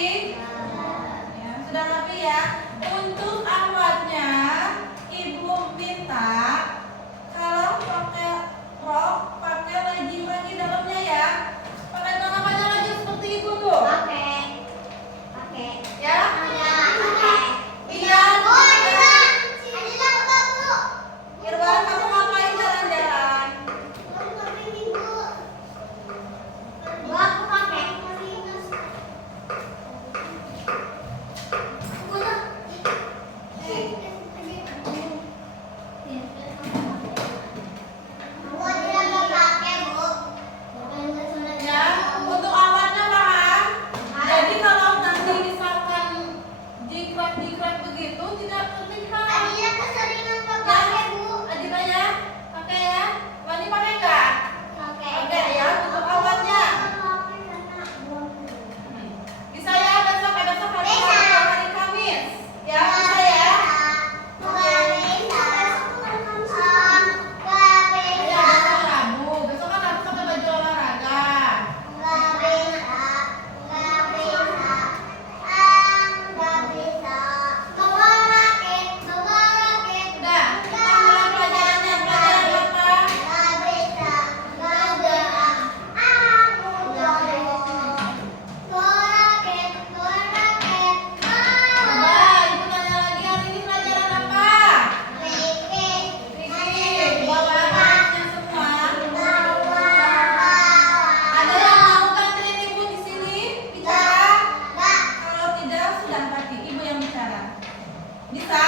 rapi? Ya, sudah rapi ya. Untuk alatnya, Ibu minta kalau pakai rok, pakai legging lagi dalamnya ya. Pakai celana panjang lagi seperti Ibu tuh. Pakai. Ya? Pakai. Iya. Bu. Irwan, kamu ngapain jalan-jalan? Bu, aku pakai. Ya, untuk alatnya paham? Jadi kalau nanti misalkan jikrek begitu tidak terlihat. Adila keseringan pakai, Bu. Adila ya, pakai ya. Wani pakai nggak? Pakai. Pakai ya, untuk alatnya. Bisa ya, besok hari Kamis. Ya, bisa ya. Ya, besok Rabu. Besok kan Rabu pakai baju olahraga. Udah, kita mulai pelajarannya. Pelajaran apa? Coba Ibu tanya lagi, hari ini pelajaran apa? Fikih. Bawa alatnya semua. Ada yang mau gantiin Ibu di sini bicara? Kalau tidak, sudah pasti Ibu yang bicara. Bisa?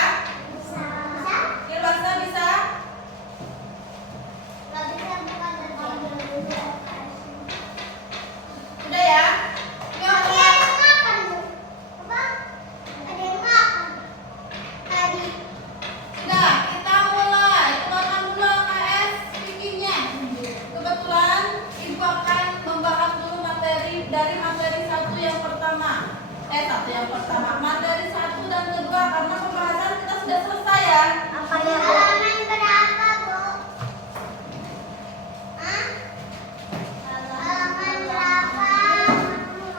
Irwansa bisa? Udah ya? Yuk, mulai. Sudah, kita mulai. Keluarkan dulu LKS fikihnya. Kebetulan Ibu akan membahas dulu materi dari materi satu yang pertama. Materi satu dan kedua karena pembahasan kita sudah selesai ya.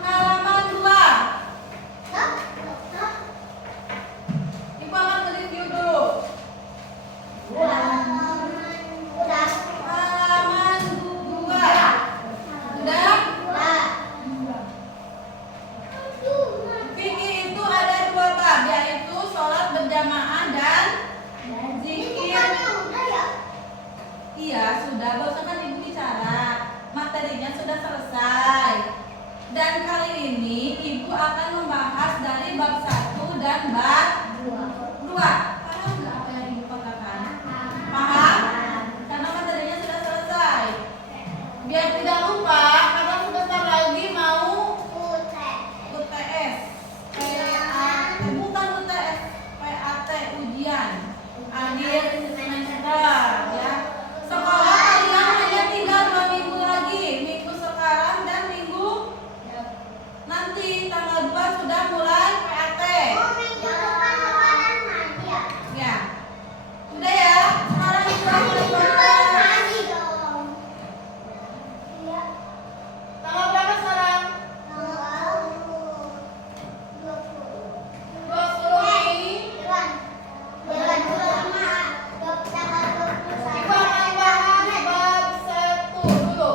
Halaman 2. Ibu akan mereview dulu. Halaman 2. Sudah? Fikih itu ada 2 bab, yaitu sholat berjamaah dan zikir. Iya, sudah. Barusan kan Ibu bicara. Materinya sudah selesai. Dan kali ini Ibu akan membahas dari bab 1 dan bab 2. Paham nggak apa yang Ibu katakan? Paham? Karena materinya sudah selesai. Biar tidak lupa, karena sebentar lagi mau UTS. Bukan UTS, PAT, ujian akhir semester ya. Sekolah kalian hanya tinggal 2 minggu lagi, minggu sekarang dan minggu nanti tanggal 2 sudah mulai PAT. Ya. Udah ya. Sekarang Ibu akan membahas tanggal berapa sekarang? 20 Mei. Ibu akan bahas bab 1 dulu.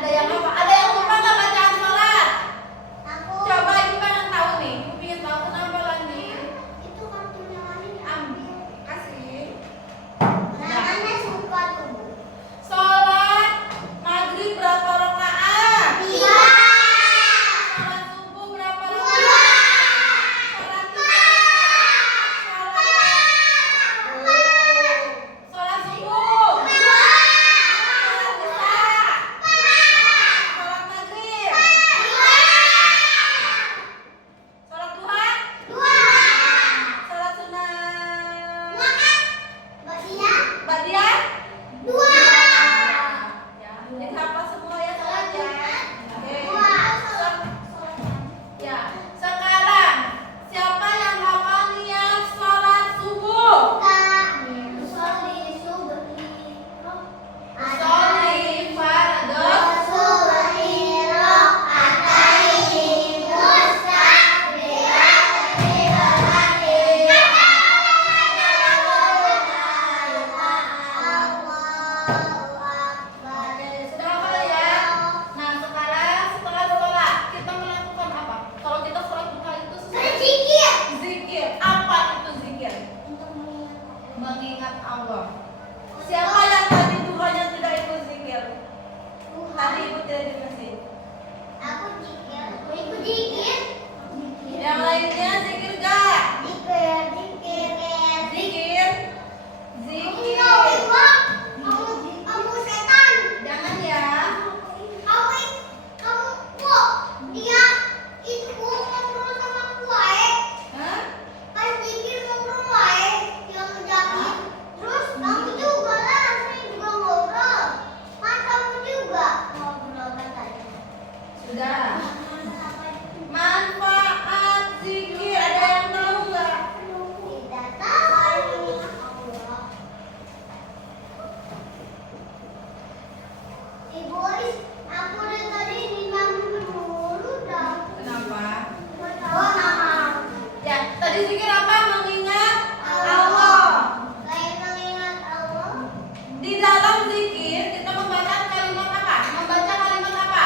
Ada yang lupa? Ada yang lupa nggak bacaan sholat? Aku. Coba ibu pengen tahu nih. Ibu pengen tahu kenapa lagi? Itu kartunya Lani Ambil, kasih. Namanya suka tuh. Sholat maghrib berapa rakaat? Iya. Sholat subuh berapa Dua. rakaat? Sholat sholat subuh. Sholat isya. Sholat maghrib. Sholat duha. Sholat sunat. Badiah. Ya, dihafal semua ya sholatnya. Oke. Ya, sekarang siapa yang hafal niat sholat subuh? Sholli fardhu. Oke, sudah hafal ya? Nah, sekarang setelah sholat kita melakukan apa? Kalau kita sholat duha itu zikir. Apa itu zikir? Mengingat Allah. Siapa yang tadi duhanya tidak ikut zikir? Tadi ibu tidak di masjid. Yang lainnya zikir gak? Zikir. Jangan ya. Hah? Sudah. Manfaat zikir ada yang tahu nggak? Ibu, aku dari tadi dibangun dulu dah. Kenapa? Oh, nah. Ya, tadi zikir apa? Mengingat Allah. Kayak mengingat Allah. Di dalam zikir kita membaca kalimat apa? Membaca kalimat apa?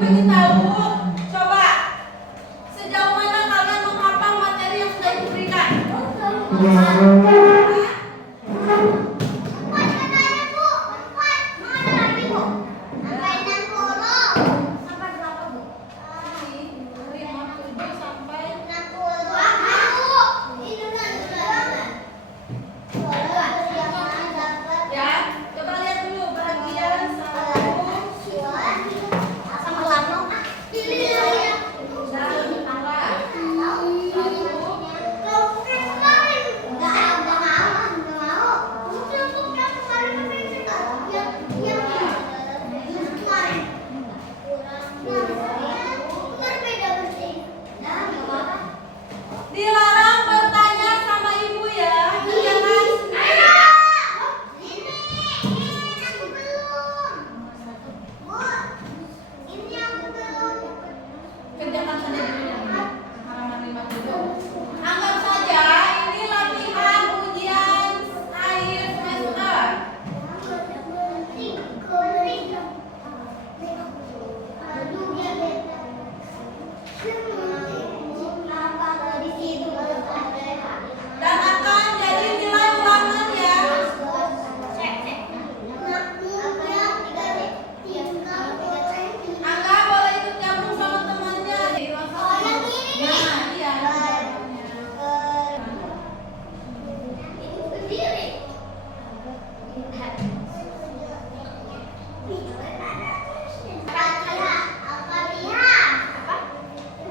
pengen tahu. Coba, sejauh mana kalian menghafal materi yang sudah Ibu berikan? Hah? Empat katanya, Bu. Empat. Mana lagi, Bu? Sampai 60. Sampai berapa, Bu? Dari 57 sampai 60. Bu. Ini dulu. ya. Coba lihat dulu bagian 1 Sama lama. dan 2. 1. Dilarang bertanya sama ibu ya. Jangan kerjakan saja dulu yang ini. Halaman 50. Anggap saja ini latihan ujian akhir semester. Dan akan jadi nilai ulangan ya. Angga boleh ikut gabung sama temannya di ruang satu. Nah, iya.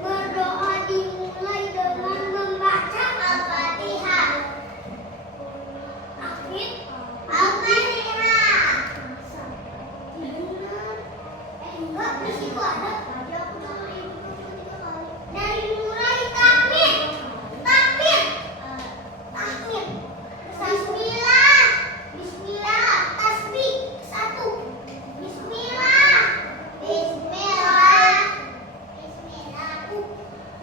Berdoa dimulai dengan membaca Al-Fatihah. Al-Fatihah. Enggak, di situ ada. Tadi aku sama ibu 3 kali. Dari mulai takbir. Takbir. Takbir. Bismillah. Bismillah. Tasbih. 1. Bismillah. Bismillah. Bismillah.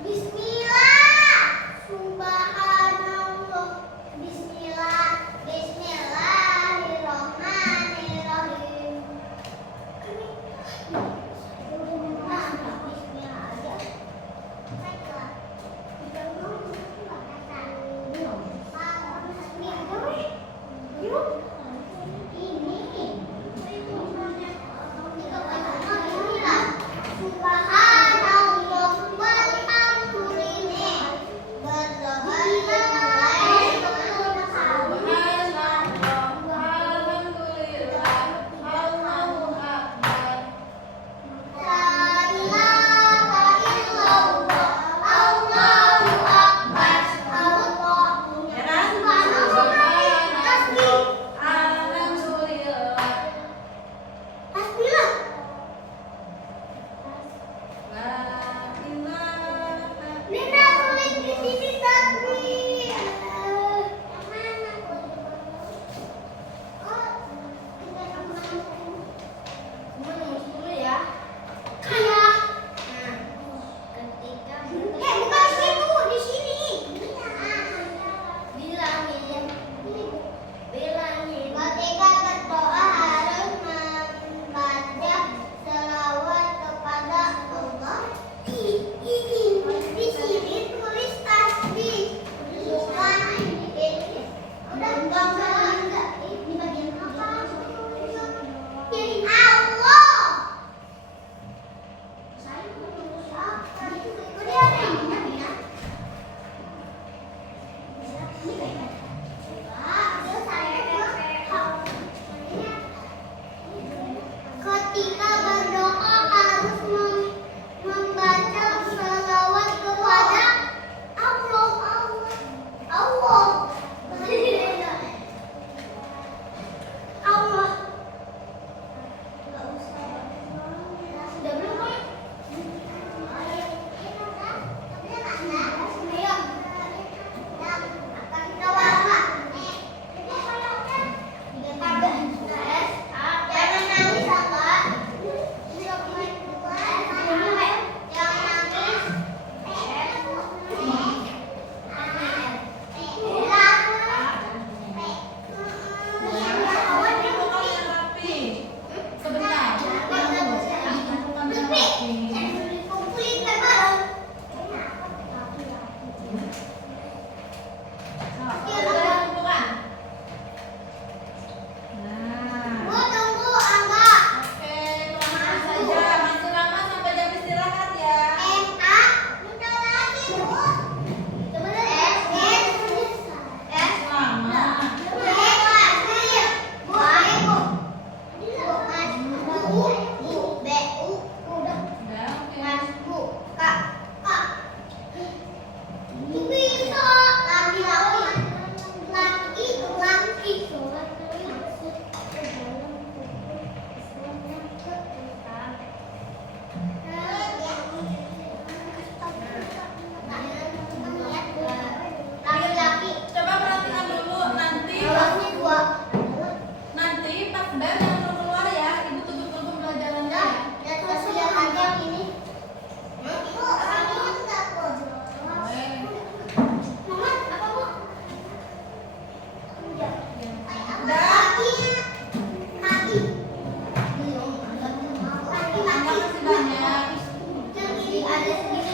Bismillah. Subhanallah. Bismillah. Bismillahirrahmanirrahim. Makasih banyak. Masih ada sedikit.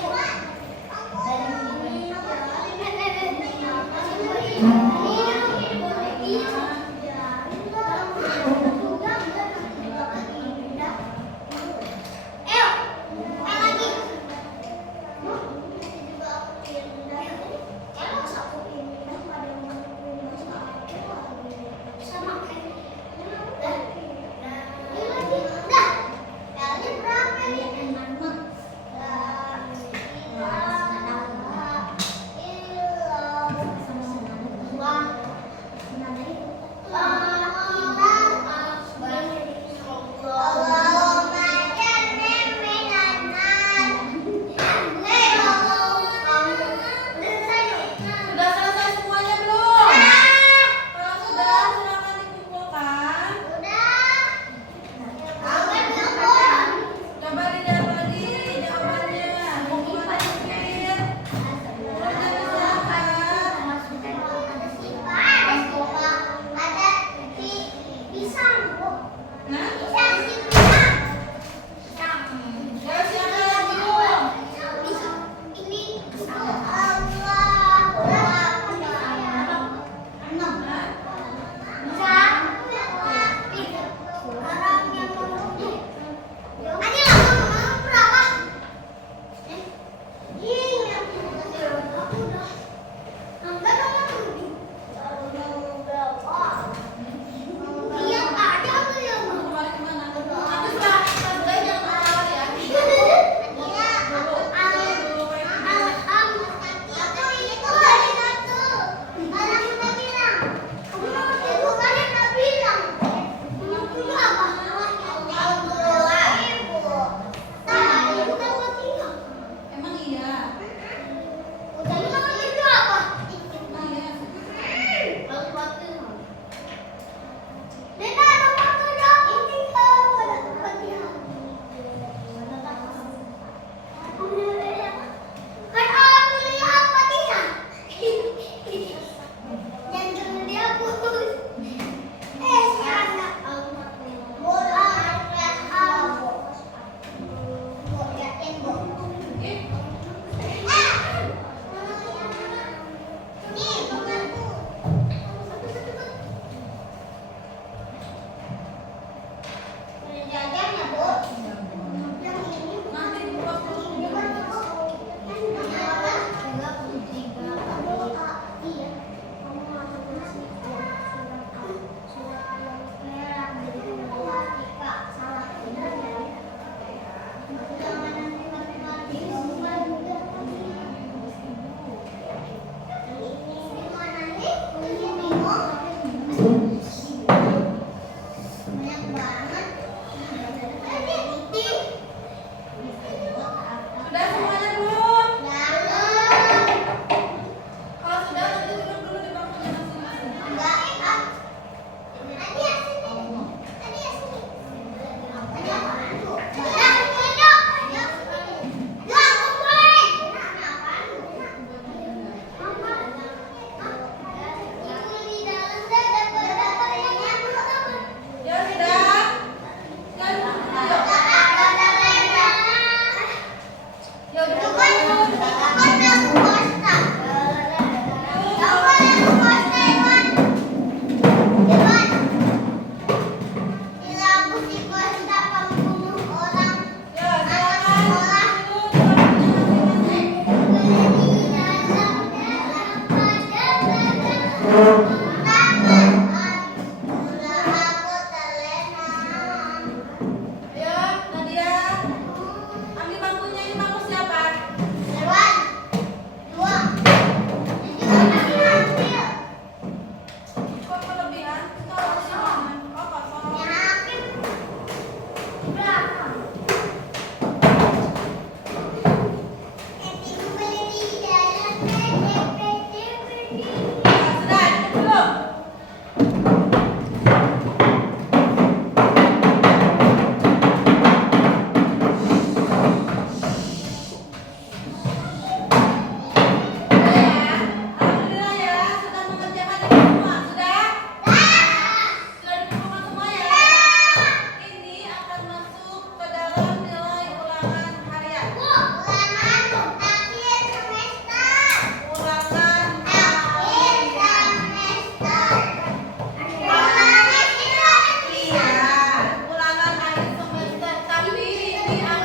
lagi